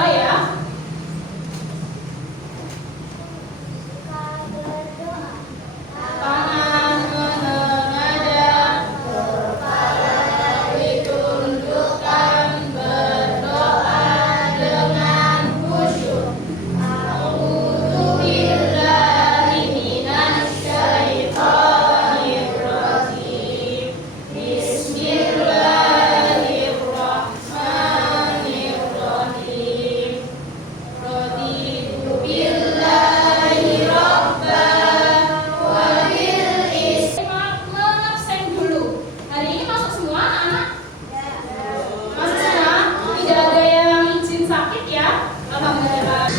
berdoa ya. Tangan menengadah, kepala ditundukkan, berdoa dengan khusyuk. A'udzu billahi minasyaitonir rajim. Bismillahirrahmanirrahim. Raditu billahi rabban wa bil islam. Mengabsen dulu. Hari ini masuk semua anak-anak? Masuk semua? Tidak ada yang izin sakit ya? Alhamdulillah.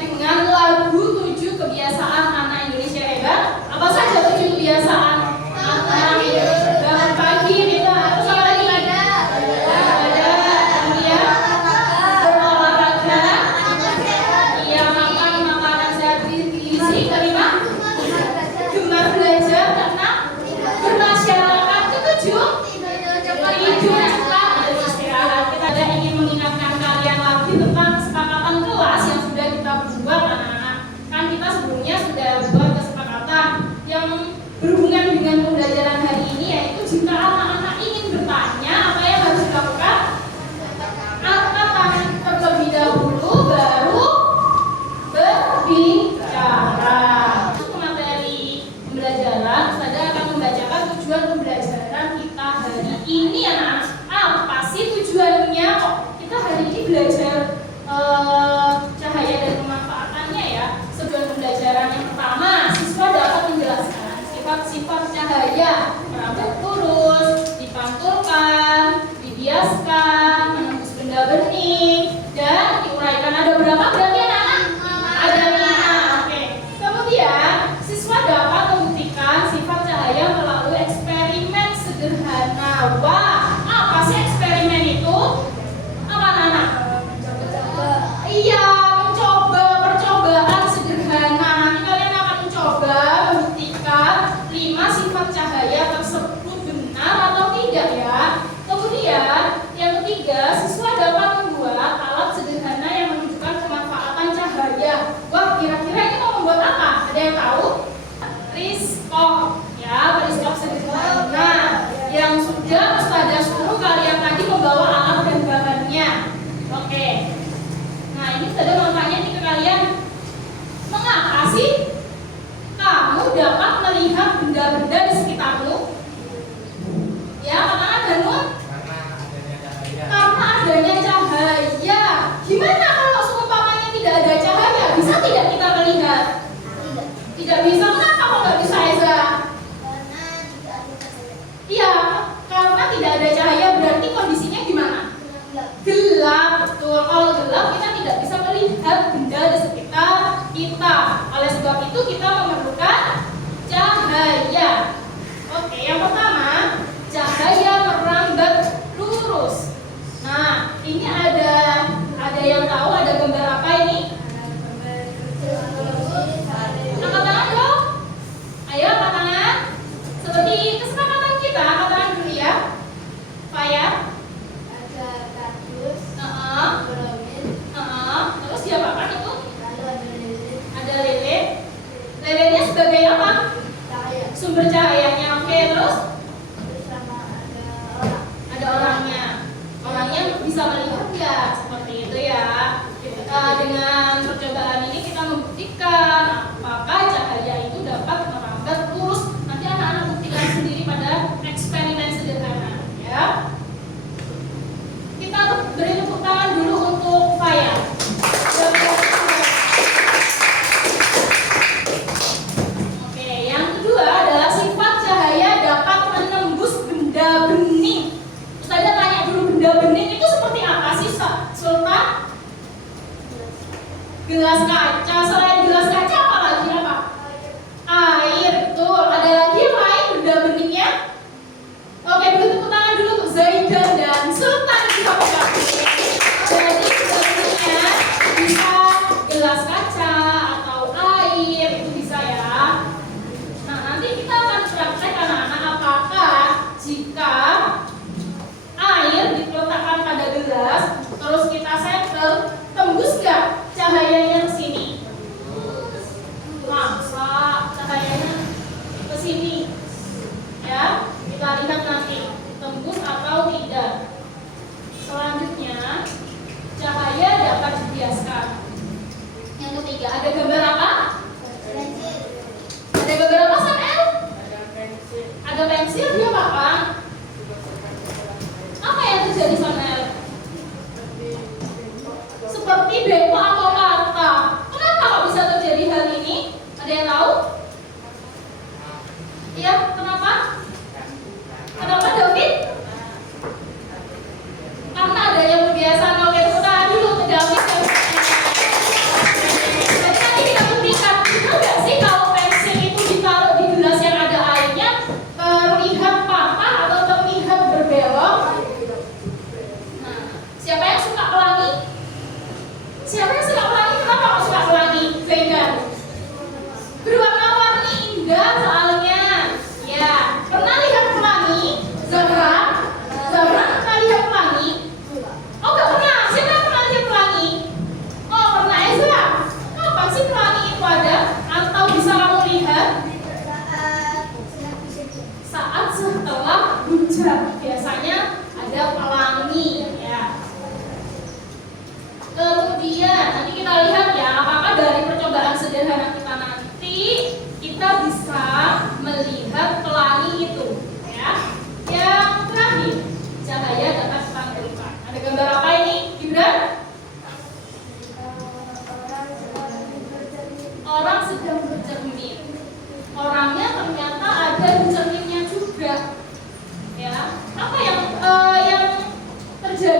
Dengan lagu 7 kebiasaan anak Indonesia hebat. Apa saja 7 kebiasaan anak Indonesia? Bangun pagi, kita harus apa lagi? Kemudian berolahraga. Iya, makan makanan sehat bergizi. Kelima, gemar belajar. Keenam, bermasyarakat. Ketujuh, tidur cepat dan istirahat. Kita ada ingin mengingatkan kalian lagi tentang kesepakatan kelas yang sudah kita buat anak-anak. Kan kita sebelumnya sudah buat kesepakatan yang berhubungan dengan pembelajaran hari ini, yaitu jika anak-anak ingin bertanya, apa yang harus dilakukan? Angkat tangan terlebih dahulu, baru berbicara. Untuk materi pembelajaran, Ustazah akan membacakan tujuan pembelajaran kita hari ini anak-anak. Apa sih tujuannya kok kita hari ini belajar cahaya dan pemanfaatannya ya? Tujuan pembelajaran yang pertama, siswa dapat menjelaskan sifat-sifat cahaya, merambut lurus, dipantulkan, dibiaskan, menembus benda bening, dan diuraikan. Ada berapa berarti anak-anak? Ada 5. Oke. Kemudian siswa dapat membuktikan sifat cahaya melalui eksperimen sederhana. Wah, apa sih eksperimen itu? Apa anak-anak? Iya, mencoba, percobaan sederhana. Nanti kalian akan mencoba membuktikan 5 sifat cahaya tersebut benar atau tidak ya. Kemudian yang ketiga, siswa dapat membuat alat sederhana yang menunjukkan kemanfaatan cahaya. Wah, kira-kira ini mau membuat apa? Ada yang tahu? Periskop ya, periskop sederhana yang sudah Ustazah suruh kalian tadi membawa alat dan bahannya. Oke. Nah, ini Ustazah mau tanya nih ke kalian, mengapa sih kamu dapat melihat benda-benda di sekitarmu? Ya, katakan Danun. Karena adanya cahaya. Gimana kalau seumpamanya tidak ada cahaya? Bisa tidak kita melihat? Tidak bisa. Kenapa kok nggak bisa, Eza? Iya, karena tidak ada cahaya berarti kondisinya gimana? Gelap, betul. Kalau gelap kita tidak bisa melihat benda di sekitar kita. Oleh sebab itu kita memerlukan cahaya. Oke, yang pertama, cahaya merambat lurus. Nah, ini ada yang tahu ada gambar apa ini? Angkat tangan dong. Ayo angkat tangan. Seperti kesepakatan kita, angkat tangan dulu ya. Faya. Ada kardus, Terus diapakan itu? lalu ada lilin, Ada lele. Lelenya sebagai apa? cahaya, Sumber cahayanya. Oke, terus terus sama ada orang. ada orangnya. Orangnya bisa melihat ya, seperti itu ya. Dengan percobaan ini kita membuktikan apakah cahaya itu dapat merambat lurus. Nanti anak-anak buktikan sendiri pada eksperimen sederhana ya. Kita beri tepuk tangan dulu untuk Faya. Oke, yang kedua adalah sifat cahaya dapat menembus benda bening. Ustazah tanya dulu, benda bening itu seperti apa sih, Sultan? Gelas kaca. Selain gelas kaca apa lagi? Apa? Air, betul. Ada lagi yang lain benda beningnya? Oke, beri tepuk tangan dulu untuk Zaidan dan Sultan.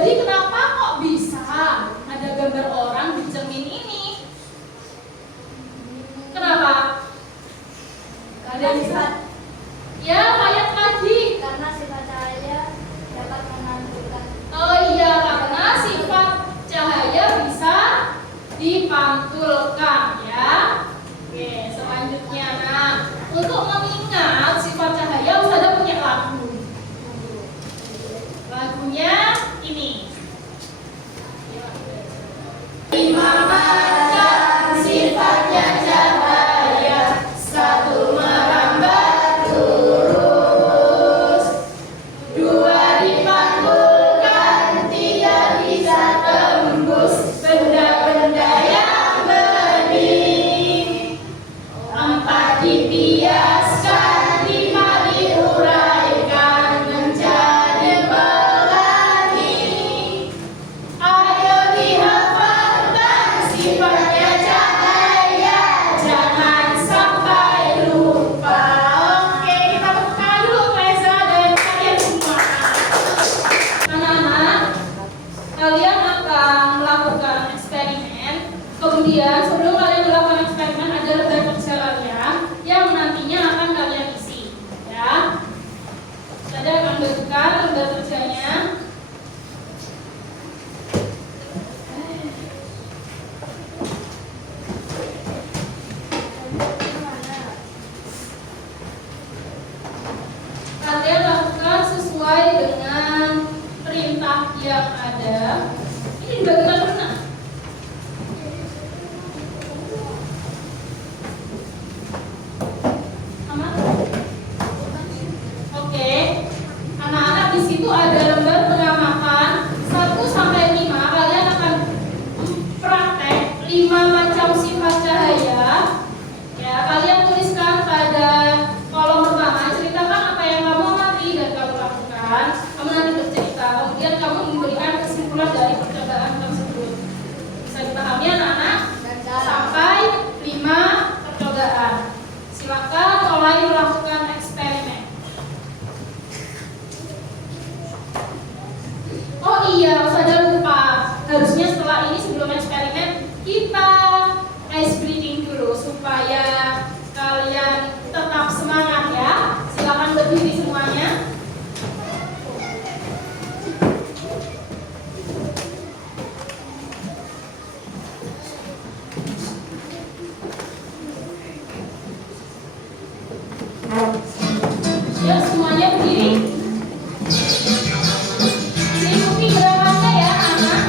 Jadi kenapa kok bisa ada gambar orang di cermin ini? Kenapa? Ada Sifat. Ya, ayat lagi. Karena sifat cahaya dapat menentukan. Oh iya, karena sifat cahaya bisa dipantulkan ya. Oke, selanjutnya. Nah, untuk mengingat sifat cahaya Ustazah punya lagu. Lagunya ini. Lima mata sifatnya cahaya, satu merambat lurus, dua dipantulkan, tiga bisa tembus benda-benda yang bening, empat dibiaskan, lima diuraikan menjadi pelangi. Ayo dihafalkan sifatnya cahaya, jangan sampai lupa. Oke, kita tepuk tangan dulu Reza dan kalian semua. Anak-anak, kalian akan melakukan eksperimen. Kemudian sebelum kalian melakukan eksperimen ada lembar kerja kalian yang nantinya akan kalian isi. Ya, saya akan bagikan lembar kerjanya. Kalian lakukan sesuai dengan perintah yang ada. Ini dibagikan pernah. Aman? Oke. Anak-anak di situ ada lembar pengamatan 1 sampai 5. Kalian akan praktek 5 macam sifat cahaya. Ya, kalian tuliskan pada kolom pertama, ceritakan apa yang kamu amati dan kamu lakukan. Kamu nanti bercerita, kemudian kamu memberikan kesimpulan dari percobaan tersebut. Bisa dipahami anak-anak? Sampai 5 percobaan. Silakan mulai melakukan eksperimen. Oh iya, saya lupa. Harusnya setelah ini sebelum eksperimen kita ice breathing dulu supaya kalian tetap semangat ya. Silakan berdiri semuanya. Ya, semuanya berdiri. Ikuti gerakannya ya, anak.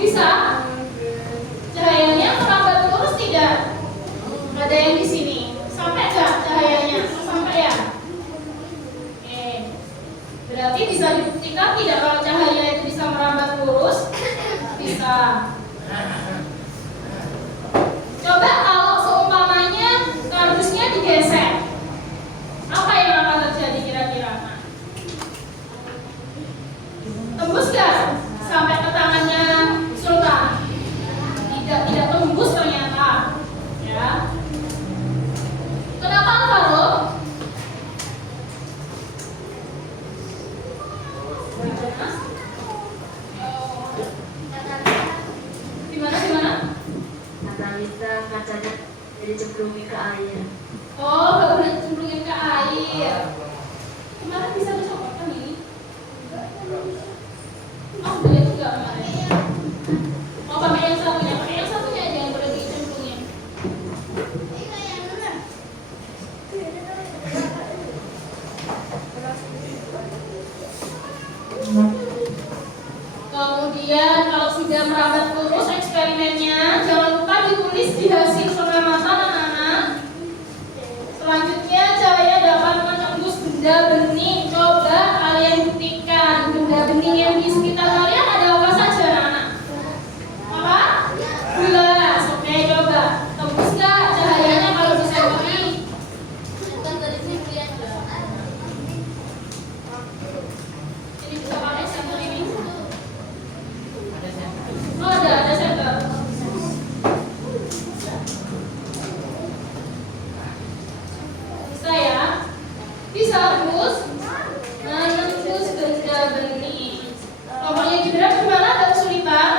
Bisa? Cahayanya merambat lurus tidak? Nggak ada yang di sini. Sampai nggak cahayanya? Sampai ya? Oke. Berarti bisa dibuktikan tidak kalau cahaya itu bisa merambat lurus? Bisa. Coba kalau seumpamanya kardusnya digesek, apa yang akan terjadi kira-kira? Tembus nggak sampai ke tangannya Sultan? Tidak tembus ternyata, ya. Kenapa Alvaro? Gimana? Analisa kacanya dicemplungin ke air. Oh, baru dicemplungin ke air. Kemarin bisa dicoba kan ini? Oh, boleh juga kemarin. Oh, pakai yang satunya aja yang boleh dicemplungin. Kemudian kalau sudah merambat lurus eksperimennya, jangan lupa ditulis di hasil pengamatan anak-anak. Selanjutnya cahaya dapat menembus benda bening. Coba kalian buktikan benda bening yang di sekitar kalian ada apa saja anak-anak? Apa? Gelas. Oke, coba tembus nggak cahayanya kalau disentuhi? Ini bisa pakai senter ini. Oh, ada senter. Bisa ya? Bisa terus menembus benda bening. Kelompoknya Judra gimana? Ada kesulitan?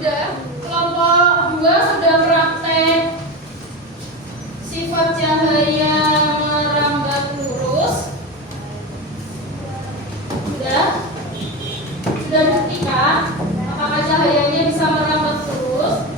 Sudah, kelompok 2 sudah praktek sifat cahaya merambat lurus. Sudah buktikan apakah cahayanya bisa merambat lurus?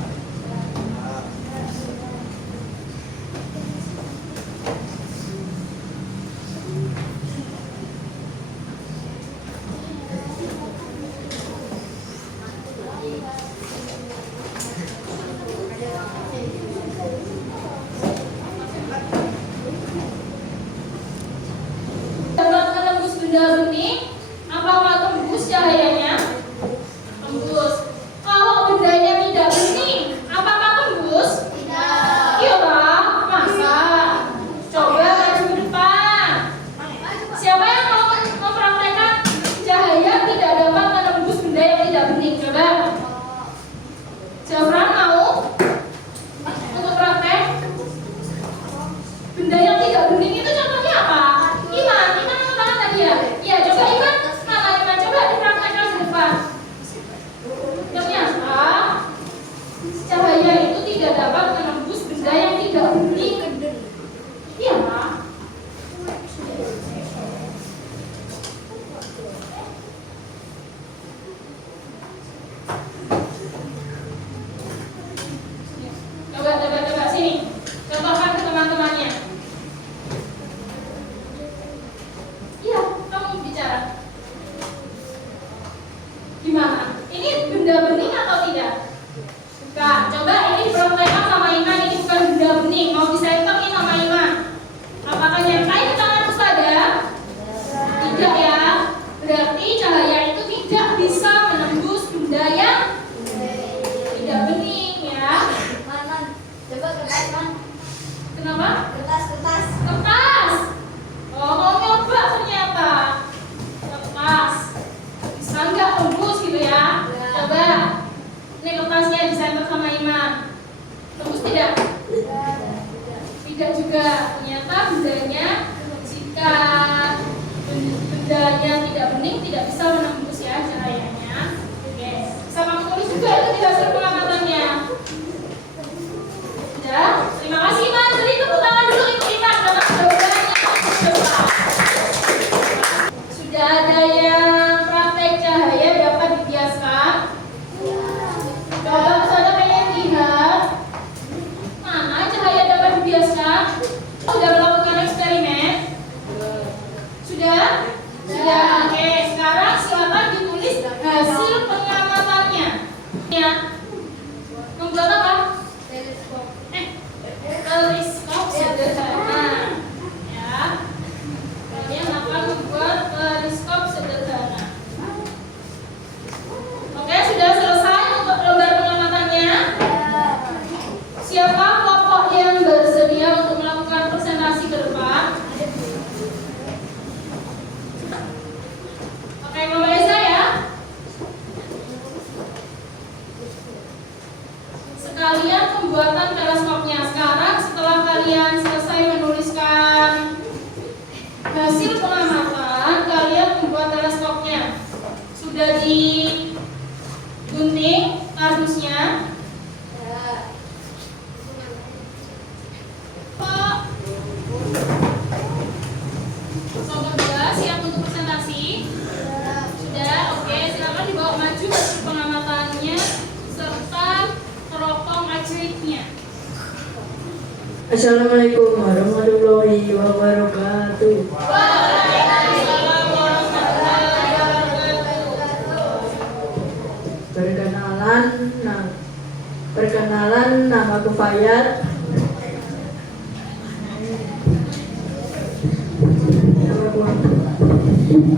Dapat menembus benda bening, apakah tembus cahayanya? Tembus. Kalau bendanya tidak bening, apakah tembus? Tidak. Iya Pak, masa? Coba maju ke depan. Siapa yang mau mempraktekkan cahaya tidak dapat menembus benda yang tidak bening? Coba. Jafran mau untuk praktek? Benda yang tidak bening itu contohnya apa? Iman angkat tangan tadi ya? Iya, coba Iman. Mana Iman? Coba dipraktekkan di depan. Ternyata cahaya itu tidak dapat menembus benda yang tidak bening. Iya, Pak. Coba sini. Contohkan ke teman-temannya. Iya, kamu bicara. Gimana? Ini benda bening atau tidak? Bukan. Coba ini dipraktekkan sama Iman. Ini bukan benda bening. Mau disentuhin sama Iman. Apakah nyampai ke tangan Ustazah? Tidak ya. Berarti cahaya itu tidak bisa menembus benda yang tidak bening ya. Coba kertas, Man. Kenapa? Kertas. Kertas. Oh, mau nyoba ternyata. Kertas. Bisa nggak tembus gitu ya? Coba. Ini kertasnya disenter sama Iman. Tembus tidak? Tidak juga. Ternyata bendanya jika Sudah melakukan eksperimen? Sudah? Sudah. Oke, sekarang silakan ditulis hasil pengamatannya. Ya. Membuat apa? Periskop sederhana. Ya. Kalian akan membuat periskop sederhana. Oke, sudah selesai untuk lembar pengamatannya? Siapa kelompok yang bersedia untuk melakukan presentasi ke depan? Oke, kembali saya. Sekalian pembuatan teleskopnya. Sekarang setelah kalian selesai menuliskan hasil pengamatan, kalian membuat teleskopnya. Sudah digunting kardusnya. Sobat kedua siap untuk presentasi? Sudah, oke. Silakan dibawa maju hasil pengamatannya serta teropong acuitnya. Assalamualaikum warahmatullahi wabarakatuh. Waalaikumsalam warahmatullahi wabarakatuh. Perkenalan, namaku Fayat.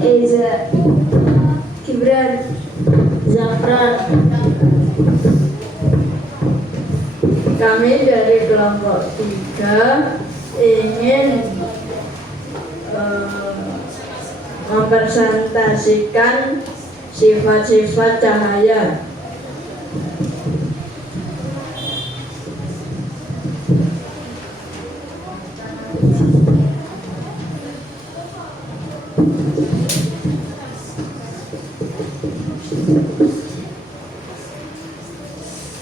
Eza, Gibran, Zafran. Kami dari kelompok 3 ingin mempresentasikan sifat-sifat cahaya.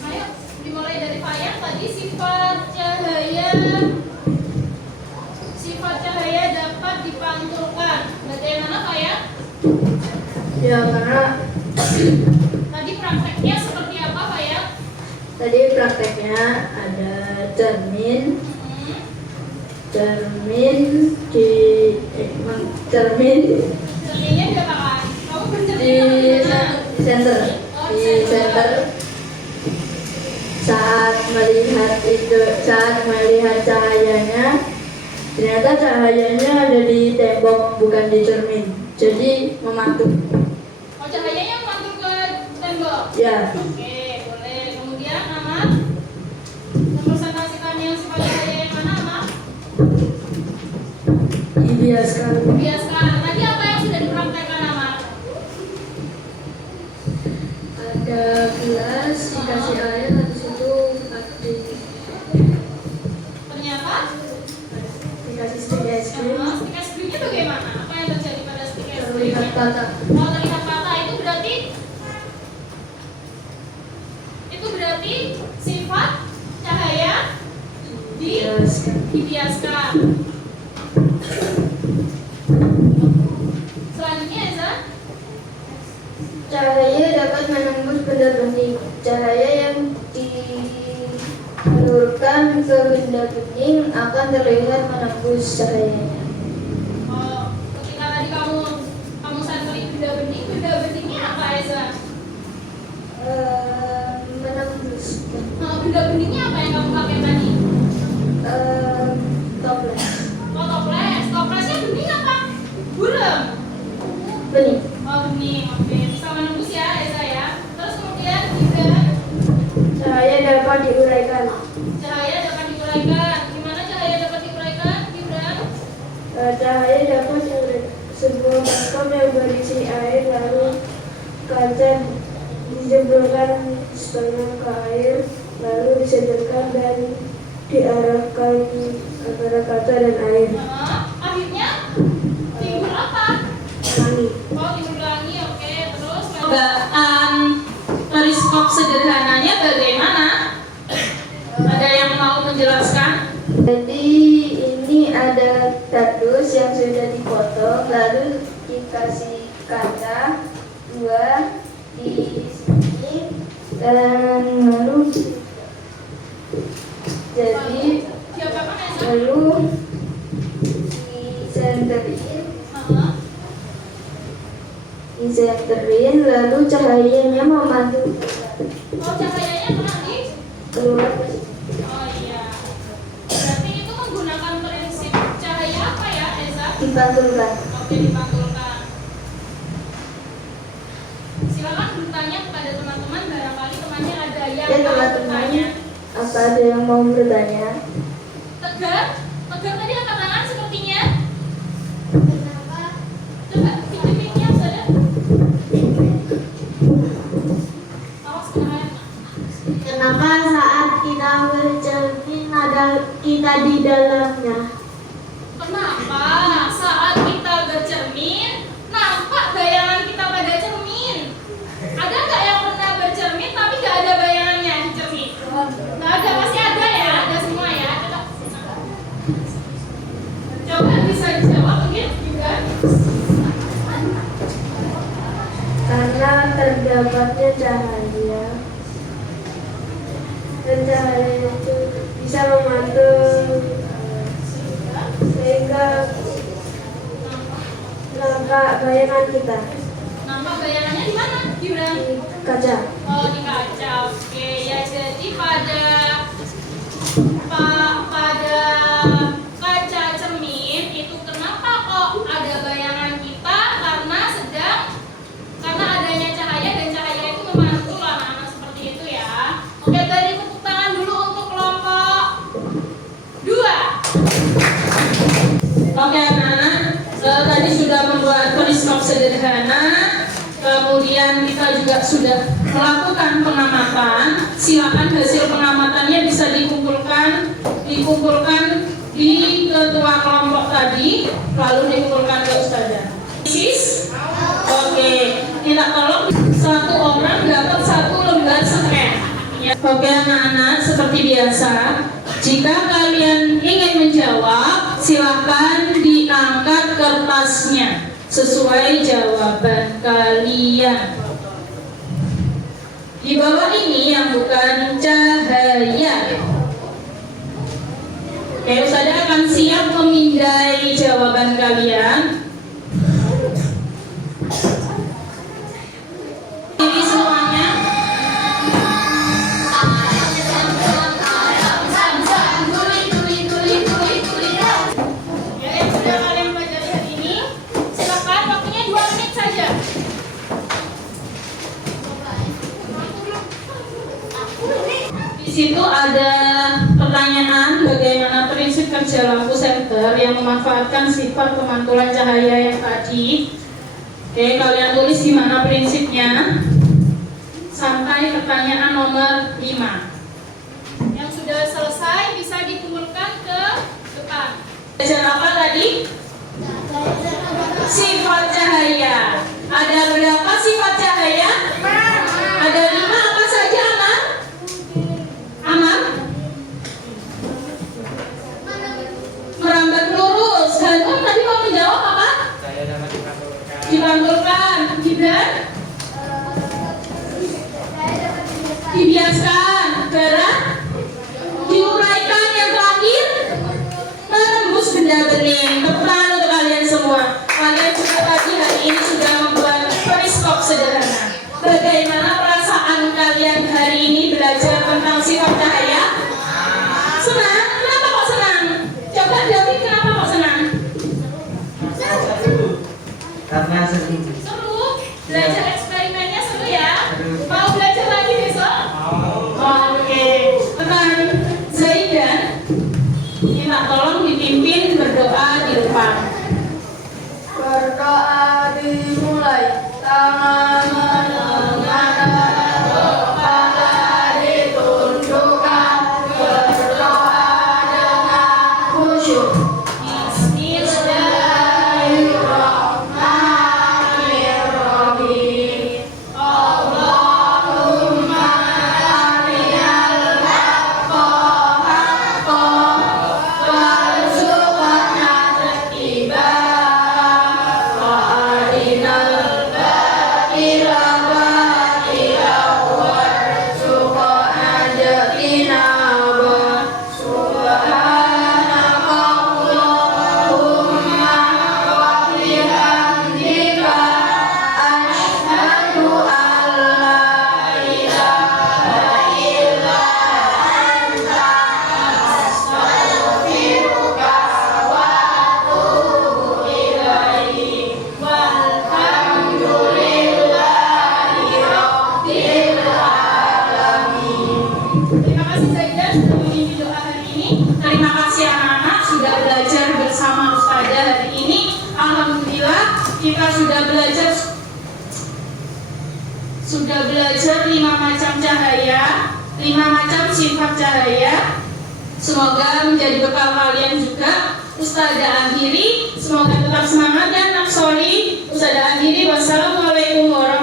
Ayo, dimulai dari Fayat tadi sifat cahaya dapat dipantulkan. Bagaimana Fayat? Ya, karena Tadi prakteknya seperti apa Fayat? tadi prakteknya ada cermin Cerminnya diapakan? Kamu di bercermin apa? center saat melihat cahayanya, ternyata cahayanya ada di tembok bukan di cermin, jadi memantul. Oh, cahayanya mantul ke tembok. Ya, Oke, boleh. Kemudian Ahmad mempresentasikan yang sifat cahaya yang mana Ahmad? dibiaskan. Biaskan. Tadi apa yang sudah dipraktekkan Ahmad? Ada gelas dikasih air, habis itu Ternyata dikasih stik es krim, stick es krimnya bagaimana? Apa yang terjadi pada stick es terlihat krimnya? patah. Oh, terlihat patah. Itu berarti sifat cahaya dibiaskan. Selanjutnya Eza. Cahaya dapat menembus benda bening. Cahaya yang dialurkan ke benda bening akan terlihat menembus cahayanya. Oh, ketika tadi kamu santri benda beningnya apa Eza? Menembus Benda beningnya apa yang kamu pakai tadi? toples Oh, toplesnya bening apa? Buram. bening. Oh, bening. Oke, bisa menembus ya Eza ya. Terus kemudian Gibran. Cahaya dapat diuraikan. Cahaya dapat diuraikan. Gimana cahaya dapat diuraikan, Gibran? Cahaya dapat diuraikan. Sebuah mangkok yang berisi air, lalu kaca dijebolkan setengah ke air, lalu disederkan dan diarahkan antara kaca dan air. Akhirnya timbul apa? Wangi. Oh, timbul lagi. Oke, terus percobaan periskop sederhananya bagaimana? Ada yang mau menjelaskan? Jadi ini ada kardus yang sudah dipotong, lalu dikasih kaca 2 di sini, dan lalu jadi Siapa Eza? lalu disenterin, lalu cahayanya memantul Oh, cahayanya kena di? keluar. Oh iya. Berarti itu menggunakan prinsip cahaya apa ya, Eza? Dipantulkan. Oke, dipantulkan. Silakan bertanya kepada teman-teman, barangkali temannya ada yang Ya, mau teman-teman, bertanya. apa ada yang mau bertanya? Tegar, Tegar tadi angkat tangan sepertinya. Coba pinjam-pinjam saja. Awas kena air. Kenapa saat kita bercermin ada kita di dalamnya? Kenapa saat kita bercermin nampak bayangan kita pada cermin? Ada nggak yang pernah bercermin tapi nggak ada bayangannya di cermin? Nggak ada, pasti ada ya, ada semua ya. Coba bisa dijawab mungkin juga. Karena terdapatnya cahaya. Dan cahaya itu bisa memantul sehingga nampak bayangan kita Nampak bayangannya di mana? Gibran? di kaca. Oh, di kaca. Oke, ya jadi pada kaca cermin itu kenapa kok ada bayangan kita? Karena adanya cahaya dan cahaya itu memantul anak-anak seperti itu ya. Oke, beri tepuk tangan dulu untuk kelompok 2. Oke anak-anak, tadi sudah membuat periskop sederhana. Kemudian kita juga sudah melakukan pengamatan. Silakan hasil pengamatannya bisa dikumpulkan di ketua kelompok tadi, lalu dikumpulkan ke ustazah. Sis? Oke, minta tolong satu orang dapat 1 lembar scan. Ya. Oke anak-anak, seperti biasa, jika kalian ingin menjawab, silakan diangkat kertasnya sesuai jawaban kalian. Di bawah ini yang bukan cahaya. Oke, ustazah akan siap memindai jawaban kalian. Ini semuanya. Ya, yang sudah kalian pelajari hari ini, silakan waktunya 2 menit saja. Di situ ada pertanyaan bagaimana prinsip kerja lampu senter yang memanfaatkan sifat pemantulan cahaya yang tadi. Oke, kalian tulis di mana prinsipnya sampai pertanyaan nomor 5. Yang sudah selesai bisa dikumpulkan ke depan. Belajar apa tadi? Sifat cahaya. Ada berapa sifat cahaya? Ada 5, apa saja anak? Aman? Merambat lurus. Hanum tadi mau menjawab apa? Saya dapat dipantulkan. Dipantulkan. Gibran? Dibiaskan. Berat? Diuraikan. Yang terakhir? Menembus benda bening. Tepat untuk kalian semua. Kalian juga tadi hari ini sudah membuat periskop sederhana. Bagaimana perasaan kalian hari ini belajar tentang sifat cahaya? Senang? Kenapa kok senang? Coba David, kenapa kok senang? Karena seru. Seru? Belajar eksperimennya seru ya? Mau belajar lagi besok? Oke. Teman Zaidan, minta tolong dipimpin berdoa di depan. Berdoa dimulai. Tangan menengadah, kepala ditundukkan. Berdoa dengan khusyuk. Bismillahirrahmanirrahim. Allahumma arinal haqqa haqqan warzuqna ittiba'ah wa arinal batila kita sudah belajar 5 macam cahaya, 5 macam sifat cahaya. Semoga menjadi bekal kalian juga. Ustazah akhiri, semoga tetap semangat dan tetap solid. Ustazah akhiri, wassalamualaikum warahmatullahi wabarakatuh.